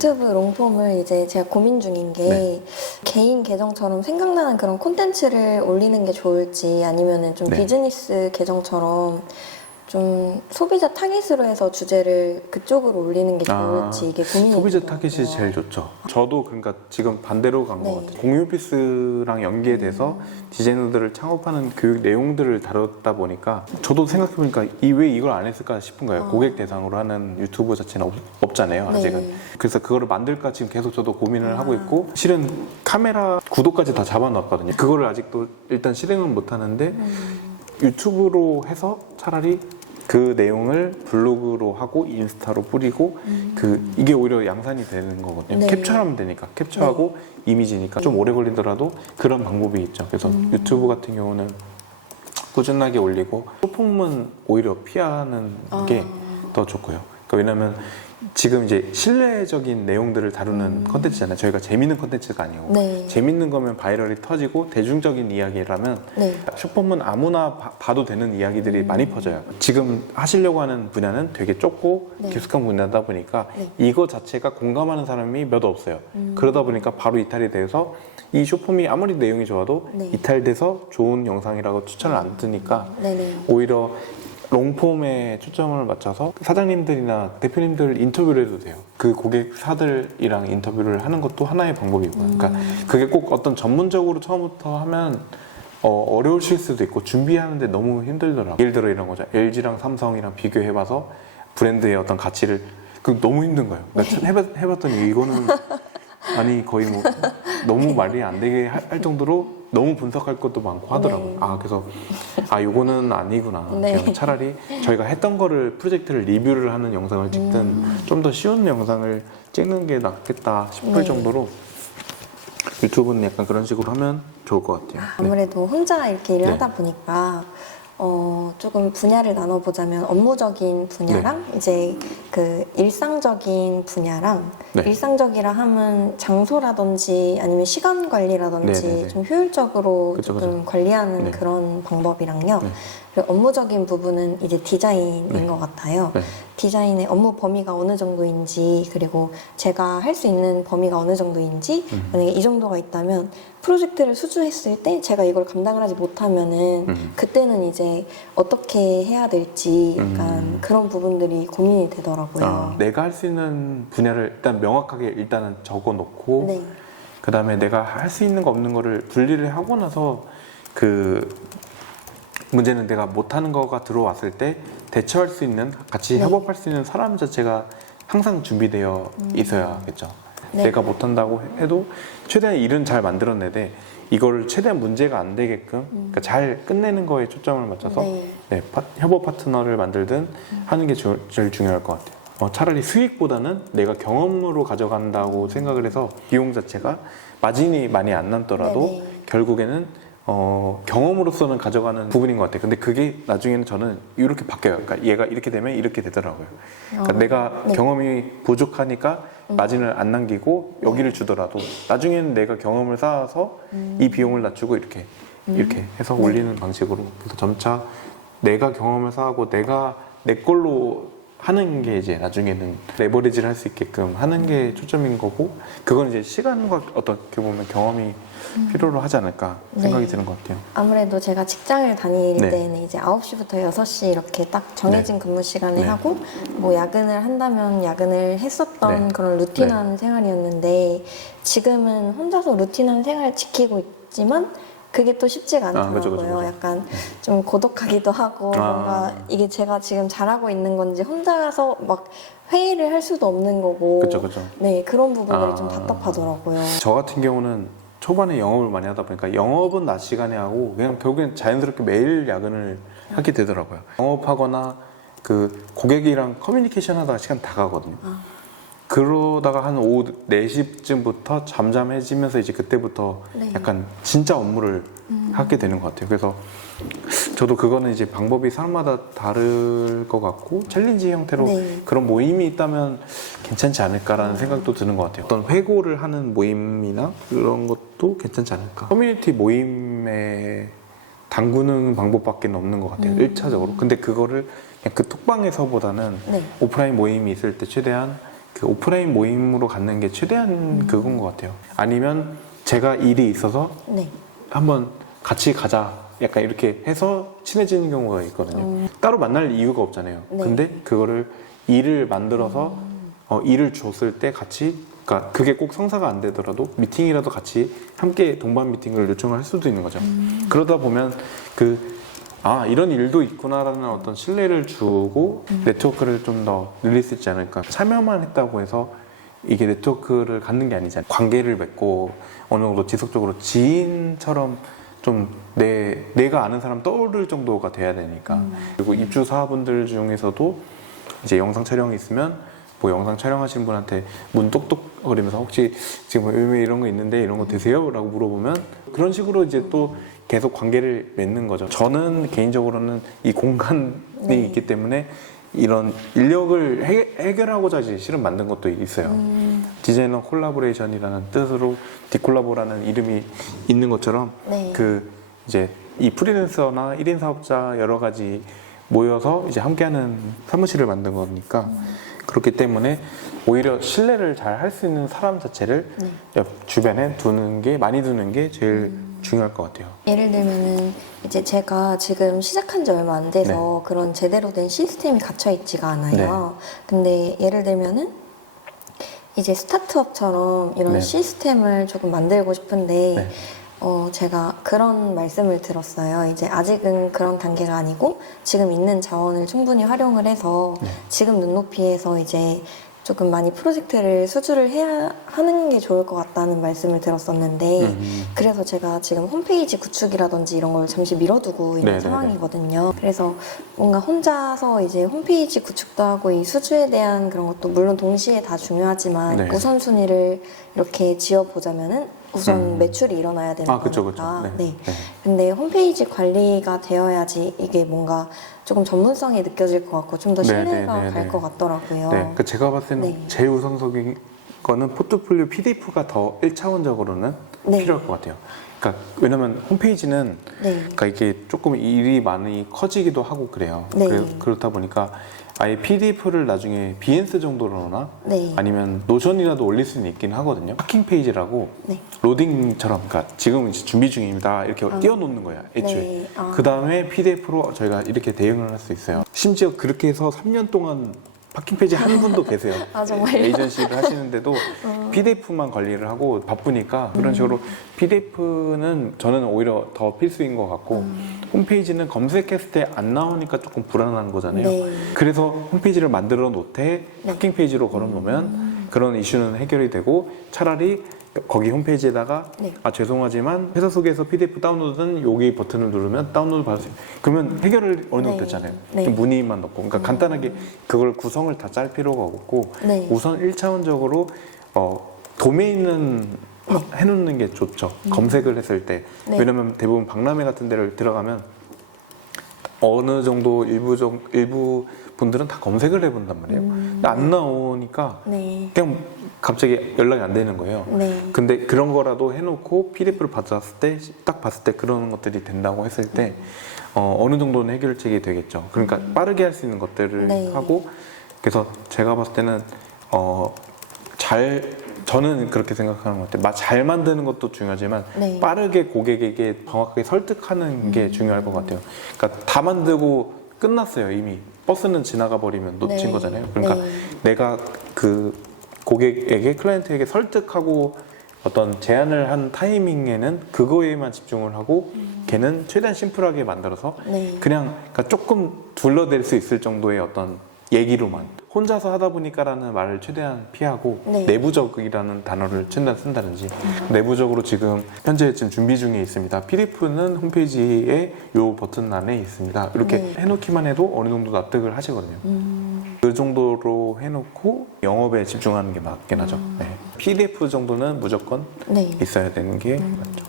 유튜브 롱폼을 이제 제가 고민 중인 게 네. 개인 계정처럼 생각나는 그런 콘텐츠를 올리는 게 좋을지 아니면은 좀 네. 비즈니스 계정처럼 좀 소비자 타깃으로 해서 주제를 그쪽으로 올리는 게 아, 좋을지 이게 고민이 소비자. 타깃이 제일 좋죠. 저도 그러니까 지금 반대로 간 것 네. 같아요. 공유 오피스랑 연계돼서 디자이너들을 창업하는 교육 내용들을 다뤘다 보니까 저도 생각해보니까 이 왜 이걸 안 했을까 싶은 거예요. 아. 고객 대상으로 하는 유튜브 자체는 없, 없잖아요. 네. 아직은. 그래서 그거를 만들까 지금 계속 저도 고민을 아. 하고 있고 실은 카메라 구도까지 다 잡아놨거든요. 그거를 아직도 일단 실행은 못 하는데 음. 유튜브로 해서 차라리 그 내용을 블로그로 하고 인스타로 뿌리고 그 이게 오히려 양산이 되는 거거든요. 음. 네. 캡처하면 되니까 캡처하고 이미지니까 좀 오래 걸리더라도 그런 방법이 있죠. 그래서 음. 유튜브 같은 경우는 꾸준하게 올리고 소품은 오히려 피하는 아. 게더 좋고요. 그러니까 왜냐면 지금 이제 신뢰적인 내용들을 다루는 컨텐츠잖아요. 저희가 재밌는 컨텐츠가 아니고 음. 네. 재밌는 거면 바이럴이 터지고 대중적인 이야기라면 네. 쇼폼은 아무나 봐, 도 되는 이야기들이 음. 많이 퍼져요. 지금 하시려고 하는 분야는 되게 좁고 네. 깊숙한 분야다 보니까 네. 이거 자체가 공감하는 사람이 몇 없어요. 음. 그러다 보니까 바로 이탈이 돼서 이 쇼폼이 아무리 내용이 좋아도 네. 이탈돼서 좋은 영상이라고 추천을 안 뜨니까 네네. 오히려 롱폼에 초점을 맞춰서 사장님들이나 대표님들 인터뷰를 해도 돼요. 그 고객사들이랑 인터뷰를 하는 것도 하나의 방법이고요. 그러니까 그게 꼭 어떤 전문적으로 처음부터 하면 어, 어려우실 수도 있고 준비하는데 너무 힘들더라고요. 예를 들어 이런 거죠. LG랑 삼성이랑 비교해봐서 브랜드의 어떤 가치를 그 너무 힘든 거예요. 나참 해봤, 해봤더니 이거는 아니 거의 뭐 너무 말이 안 되게 할, 할 정도로 너무 분석할 것도 많고 하더라고요. 네. 아 그래서 아 요거는 아니구나. 네. 그냥 차라리 저희가 했던 거를 프로젝트를 리뷰를 하는 영상을 찍든 음. 좀더 쉬운 영상을 찍는 게 낫겠다 싶을 네. 정도로 유튜브는 약간 그런 식으로 하면 좋을 것 같아요. 네. 아무래도 혼자 이렇게 일을 네. 하다 보니까 어, 조금 분야를 나눠보자면 업무적인 분야랑 이제 그 일상적인 분야랑 네. 일상적이라 하면 장소라든지 아니면 시간 관리라든지 네, 네, 네. 좀 효율적으로 그쵸, 조금 그쵸. 관리하는 네. 그런 방법이랑요. 네. 그리고 업무적인 부분은 이제 디자인인 네. 것 같아요. 네. 디자인의 업무 범위가 어느 정도인지 그리고 제가 할 수 있는 범위가 어느 정도인지 음. 만약에 이 정도가 있다면 프로젝트를 수주했을 때 제가 이걸 감당을 하지 못하면은 음. 그때는 이제 어떻게 해야 될지 약간 음. 그런 부분들이 고민이 되더라고요. 아, 내가 할 수 있는 분야를 일단 명확하게 일단은 적어 놓고 네. 그 다음에 내가 할 수 있는 거 없는 거를 분리를 하고 나서 그 문제는 내가 못하는 거가 들어왔을 때 대처할 수 있는 같이 네. 협업할 수 있는 사람 자체가 항상 준비되어 있어야겠죠. 음. 네. 내가 못한다고 해도 최대한 일은 잘 만들어내되 이거를 최대한 문제가 안 되게끔 그러니까 잘 끝내는 거에 초점을 맞춰서 네. 네, 파- 협업 파트너를 만들든 하는 게 주- 제일 중요할 것 같아요. 어, 차라리 수익보다는 내가 경험으로 가져간다고 생각을 해서 비용 자체가 마진이 많이 안 남더라도 네네. 결국에는 어, 경험으로서는 가져가는 부분인 것 같아요. 근데 그게 나중에는 저는 이렇게 바뀌어요. 그러니까 얘가 이렇게 되면 이렇게 되더라고요. 그러니까 어, 내가 네. 경험이 부족하니까 마진을 안 남기고 여기를 주더라도 나중에는 내가 경험을 쌓아서 이 비용을 낮추고 이렇게 이렇게 해서 네. 올리는 방식으로 그래서 점차 내가 경험을 쌓고 내가 내 걸로 하는 게 이제 나중에는 레버리지를 할 수 있게끔 하는 게 초점인 거고 그건 이제 시간과 어떻게 보면 경험이 필요로 하지 않을까 생각이 네. 드는 것 같아요. 아무래도 제가 직장을 다닐 네. 때는 이제 9시부터 6시 이렇게 딱 정해진 근무 시간에 네. 하고 뭐 야근을 한다면 야근을 했었던 네. 그런 루틴한 생활이었는데 지금은 혼자서 루틴한 생활 지키고 있지만 그게 또 쉽지가 아, 않더라고요. 그죠, 그죠, 그죠. 약간 좀 고독하기도 하고 아. 뭔가 이게 제가 지금 잘하고 있는 건지 혼자서 막 회의를 할 수도 없는 거고 그죠, 그죠. 네 그런 부분들이 아. 좀 답답하더라고요. 저 같은 경우는 초반에 영업을 많이 하다 보니까 영업은 낮 시간에 하고 그냥 결국엔 자연스럽게 매일 야근을 하게 되더라고요. 영업하거나 그 고객이랑 커뮤니케이션 하다가 시간 다 가거든요. 아. 그러다가 한 오후 4시쯤부터 잠잠해지면서 이제 그때부터 네. 약간 진짜 업무를 하게 되는 것 같아요. 그래서 저도 그거는 이제 방법이 사람마다 다를 것 같고 챌린지 형태로 네. 그런 모임이 있다면 괜찮지 않을까라는 생각도 드는 것 같아요. 어떤 회고를 하는 모임이나 그런 것도 괜찮지 않을까. 커뮤니티 모임에 담그는 방법밖에 없는 것 같아요. 음. 일 1차적으로. 근데 그거를 그냥 그 톡방에서보다는 네. 오프라인 모임이 있을 때 최대한 그 오프라인 모임으로 갖는 게 최대한 그건 것 같아요. 아니면 제가 일이 있어서 네. 한번 같이 가자. 약간 이렇게 해서 친해지는 경우가 있거든요. 따로 만날 이유가 없잖아요. 네. 근데 그거를 일을 만들어서 어, 일을 줬을 때 같이 그러니까 그게 꼭 성사가 안 되더라도 미팅이라도 같이 함께 동반 미팅을 요청을 할 수도 있는 거죠. 그러다 보면 그 아, 이런 일도 있구나라는 어떤 신뢰를 주고 네트워크를 좀 더 늘릴 수 있지 않을까. 참여만 했다고 해서 이게 네트워크를 갖는 게 아니잖아요. 관계를 맺고 어느 정도 지속적으로 지인처럼 좀 내, 내가 아는 사람 떠오를 정도가 돼야 되니까. 그리고 입주사분들 중에서도 이제 영상 촬영이 있으면 뭐 영상 촬영하시는 분한테 문 똑똑거리면서 혹시 지금 요즘에 이런 거 있는데 이런 거 되세요? 라고 물어보면 그런 식으로 이제 또 계속 관계를 맺는 거죠. 저는 개인적으로는 이 공간이 네. 있기 때문에 이런 인력을 해, 해결하고자 이제 실은 만든 것도 있어요. 음, 디자이너 콜라보레이션이라는 뜻으로 디콜라보라는 이름이 있는 것처럼 네. 그 이제 이 프리랜서나 1인 사업자 여러 가지 모여서 이제 함께하는 사무실을 만든 거니까 그렇기 때문에 오히려 신뢰를 잘 할 수 있는 사람 자체를 네. 옆 주변에 두는 게 많이 두는 게 제일 중요할 것 같아요. 예를 들면은 이제 제가 지금 시작한 지 얼마 안 돼서 그런 제대로 된 시스템이 갇혀 있지가 않아요. 근데 예를 들면은 이제 스타트업처럼 이런 네. 시스템을 조금 만들고 싶은데 네. 어, 제가 그런 말씀을 들었어요. 이제 아직은 그런 단계가 아니고 지금 있는 자원을 충분히 활용을 해서 네. 지금 눈높이에서 이제 조금 많이 프로젝트를 수주를 해야 하는 게 좋을 것 같다는 말씀을 들었었는데 음. 그래서 제가 지금 홈페이지 구축이라든지 이런 걸 잠시 미뤄두고 있는 네네네. 상황이거든요. 그래서 뭔가 혼자서 이제 홈페이지 구축도 하고 이 수주에 대한 그런 것도 물론 동시에 다 중요하지만 네. 우선순위를 이렇게 지어보자면은 우선 음. 매출이 일어나야 되는 아, 그쵸, 거니까. 그쵸. 네. 네. 네. 근데 홈페이지 관리가 되어야지 이게 뭔가 조금 전문성이 느껴질 것 같고 좀 더 네, 신뢰가 네, 네, 갈 네. 것 같더라고요. 네, 그 제가 봤을 때는 네. 제일 우선적인 거는 포트폴리오 PDF가 더 1차원적으로는 네. 필요할 것 같아요. 그러니까 왜냐면 홈페이지는 네. 그러니까 이게 조금 일이 많이 커지기도 하고 그래요. 네. 그래, 그렇다 보니까 아예 PDF를 나중에 비엔스 정도로나 네. 아니면 노션이라도 올릴 수는 있긴 하거든요. 파킹 페이지라고 네. 로딩처럼 그러니까 지금 이제 준비 중입니다. 이렇게 아. 띄워놓는 거예요. 애초에. 네. 아. 그 다음에 PDF로 저희가 이렇게 대응을 할 수 있어요. 심지어 그렇게 해서 3년 동안 파킹 페이지 한 분도 계세요. 아, 정말요? 에이전시를 하시는데도 PDF만 관리를 하고 바쁘니까 그런 식으로 PDF는 저는 오히려 더 필수인 것 같고 홈페이지는 검색했을 때 안 나오니까 조금 불안한 거잖아요. 네. 그래서 홈페이지를 만들어 놓되 네. 파킹 페이지로 걸어 놓으면 그런 이슈는 해결이 되고 차라리 거기 홈페이지에다가 네. 아 죄송하지만 회사 소개에서 PDF 다운로드는 여기 버튼을 누르면 다운로드 받을 수 있어요. 그러면 해결을 어느 정도 네. 됐잖아요. 네. 좀 문의만 넣고 그러니까 간단하게 그걸 구성을 다 짤 필요가 없고 네. 우선 1차원적으로 어, 도메인은 하- 해놓는 게 좋죠. 검색을 했을 때 음. 네. 왜냐면 대부분 박람회 같은 데를 들어가면 어느 정도 일부 정, 일부 분들은 다 검색을 해본단 말이에요. 음. 안 나오니까 네. 그냥 갑자기 연락이 안 되는 거예요. 네. 근데 그런 거라도 해놓고 PDF를 받았을 때 딱 봤을 때 그런 것들이 된다고 했을 때 어, 어느 정도는 해결책이 되겠죠. 그러니까 빠르게 할 수 있는 것들을 네. 하고 그래서 제가 봤을 때는 어, 잘 저는 그렇게 생각하는 것 같아요. 마- 잘 만드는 것도 중요하지만 네. 빠르게 고객에게 정확하게 설득하는 게 중요할 것 같아요. 그러니까 다 만들고 끝났어요 이미 버스는 지나가 버리면 놓친 네. 거잖아요. 그러니까 네. 내가 그 고객에게 클라이언트에게 설득하고 어떤 제안을 한 타이밍에는 그거에만 집중을 하고 걔는 최대한 심플하게 만들어서 네. 그냥 그러니까 조금 둘러댈 수 있을 정도의 어떤 얘기로만 혼자서 하다 보니까라는 말을 최대한 피하고 네. 내부적이라는 단어를 최대한 쓴다든지 내부적으로 지금 현재 지금 준비 중에 있습니다. PDF는 홈페이지에 요 버튼 안에 있습니다. 이렇게 네. 해놓기만 해도 어느 정도 납득을 하시거든요. 음, 그 정도로 해놓고 영업에 집중하는 게 맞긴 하죠. 네. PDF 정도는 무조건 네. 있어야 되는 게 맞죠.